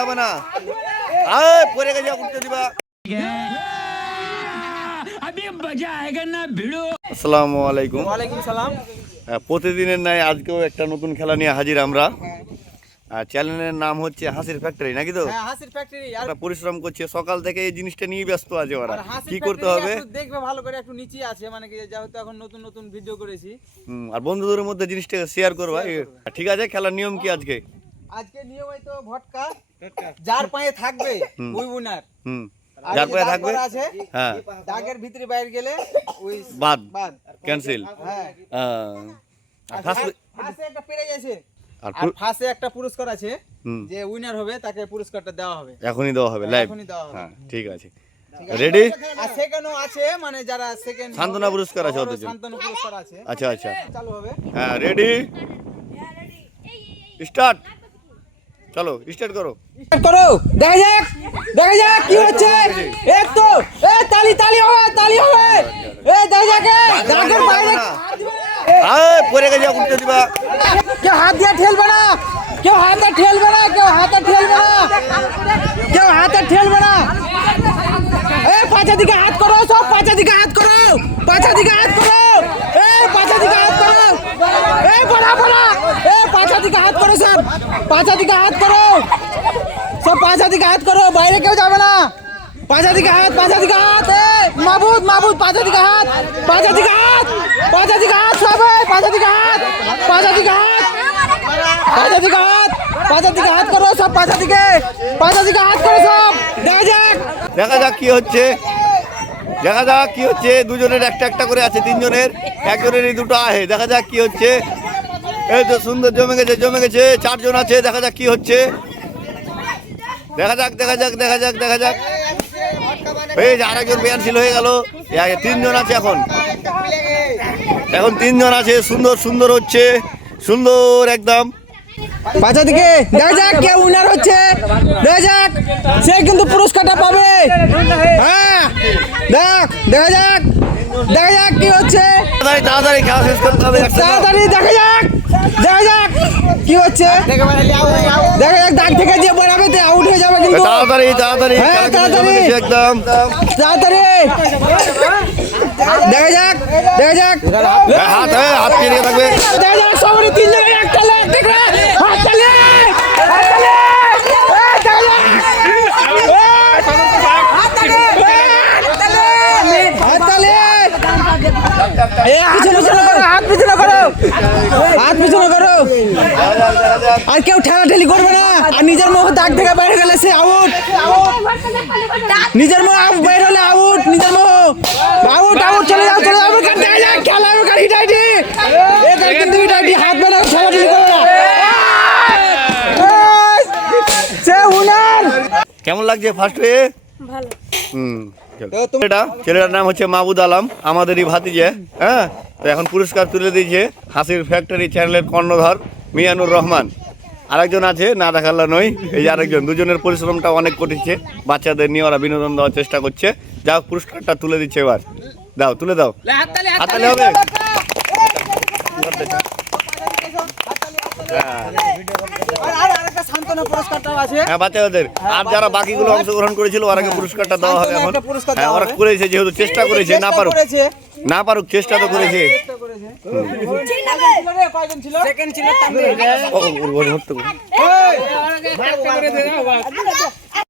হবে না, পরে গেছে উঠতে দিবা। আসসালামু আলাইকুম। ওয়ালাইকুম সালাম। প্রতিদিনের নাই আজকেও একটা নতুন খেলা নিয়ে হাজির আমরা। চ্যানেলের নাম হচ্ছে হাসির ফ্যাক্টরি, নাকি তো? হ্যাঁ, হাসির ফ্যাক্টরি। আর পরিশ্রম করছে সকাল থেকে, এই জিনিসটা নিয়ে ব্যস্ত আছে ওরা। কি করতে হবে দেখবে ভালো করে, একটু নিচে আছে, মানে কি যেহেতু এখন নতুন নতুন ভিডিও করেছি। আর বন্ধুদের মধ্যে জিনিসটা শেয়ার করবা। ঠিক আছে, খেলার নিয়ম কি আজকে? আজকে নিয়ম হয়তো ভটকা, যার পায়ে থাকবে ওই উইনার। যার পায়ে থাকবে আছে, হ্যাঁ, দাগের ভিতরে বাইরে গেলে ওই বাদ বাদ ক্যান্সেল। হ্যাঁ, আর ফার্স্ট ফার্স্টে একটা পেরে গেছে, আর আর ফার্স্টে একটা পুরস্কার আছে, যে উইনার হবে তাকে পুরস্কারটা দেওয়া হবে। এখনই দেওয়া হবে লাইভ? এখনই দেওয়া হবে। হ্যাঁ, ঠিক আছে, রেডি। আর সেকেন্ডও আছে, মানে যারা সেকেন্ড সান্তনা পুরস্কার আছে ওদের জন্য। সান্তনা পুরস্কার আছে। আচ্ছা আচ্ছা, চালু হবে। হ্যাঁ রেডি, স্টার্ট। চলো স্টার্ট করো। করো, দেখা যাক কি হচ্ছে। এক তো তালি তালি হবে, তালি হবে। দেখা যাক, দাগের বাইরে পরে গেছে উঠতে দিবা। কেউ হাত দিয়ে ঠেলবে না, কেউ হাতে ঠেলবে না, কেউ হাতে ঠেলবে না, কেউ হাতে ঠেলবে না। পাঁচা দিকে হাত করো, সব পাঁচা দিকে হাত করো, পাঁচা দিকে হাত করো, পাঁচা দিকে হাত করো, বড়া বড়া, পাঁচা দিকে হাত করো, সব পাঁচা দিকে হাত করো, সব পাঁচা দিকে হাত করো, বাইরে কেউ যাবে না। পাঁচা দিকে হাত, পাঁচা দিকে হাত, মাহবুদ মাহবুদ, পাঁচা দিকে হাত, পাঁচা দিকে হাত, পাঁচা দিকে হাত, সব পাঁচা দিকে হাত, পাঁচা দিকে হাত, পাঁচা দিকে হাত, পাঁচা দিকে হাত করো, সব পাঁচা দিকে হাত করো, সব। দেখা যাক কি হচ্ছে, দেখা যাক কি হচ্ছে। দুজনের একটা একটা করে আছে, তিনজনের, একজনেরই দুটো আছে। দেখা যাক কি হচ্ছে। এই তো সুন্দর জমে গেছে, জমে গেছে, চারজন আছে। দেখা যাক কি হচ্ছে, দেখা যাক দেখা যাক দেখা যাক দেখা যাক। এই যে আরেকজন ক্যান্সেল হয়ে গেল, তিনজন আছে এখন, এখন তিনজন আছে। সুন্দর সুন্দর হচ্ছে, সুন্দর একদম। পাঁচা দিকে দেখা যাক কে উইনার হচ্ছে, দেখা যাক, সে কিন্তু পুরস্কারটা পাবে। হ্যাঁ, দেখা যাক কি হচ্ছে। তাড়াতাড়ি খেলা শেষ করতে হবে, তাড়াতাড়ি দেখা যাক কি হচ্ছে। দেখা যাক, দাগ থেকে যে বেরাবে তে আউট হয়ে যাবে কিন্তু। তাড়াতাড়ি তাড়াতাড়ি, হ্যাঁ তাড়াতাড়ি একদম তাড়াতাড়ি, দেখা যাক হাত হাত ফিরিয়ে থাকবে। দেখা যাক, সবারই তিনজনে একটা লোক দেখবে, হাত তালি, আর কেউ ঠেলাঠেলি করবে না। আর নিজের মুখ দাগ থেকে বাইরে গেলে সে আউট, নিজের মুখ বাইরে হলে আউট, নিজের মুখ আউট, চলে যাও খেলা হিটাইটি, কিন্তু হিটাইটি হাত বেড়া ঠেলাঠেলি করবে না। সে উইনার। কেমন লাগছে ফার্স্ট হয়ে? ভালো। ছেলেটার নাম হচ্ছে মাহবুদ আলম, আমাদেরই ভাতিজে। হ্যাঁ, তো এখন পুরস্কার তুলে দিয়েছে হাসির ফ্যাক্টরি চ্যানেলের কর্ণধার মিয়ানুর রহমান। আরেকজন আছে, না দেখাল্লা নয়, এই যে আরেকজন। দুজনের পরিশ্রমটা অনেক কঠিছে, বাচ্চাদের নিয়ে ওরা বিনোদন দেওয়ার চেষ্টা করছে। যা হোক, পুরস্কারটা তুলে দিচ্ছে এবার। দাও, তুলে দাও, হাততালি হবে। হ্যাঁ, বাচ্চাদের। আর যারা বাকিগুলো অংশগ্রহণ করেছিল ওরাকে পুরস্কারটা দেওয়া হবে এখন। হ্যাঁ, ওরা করেছে, যেহেতু চেষ্টা করেছে, না পারুক চেষ্টা তো করেছে।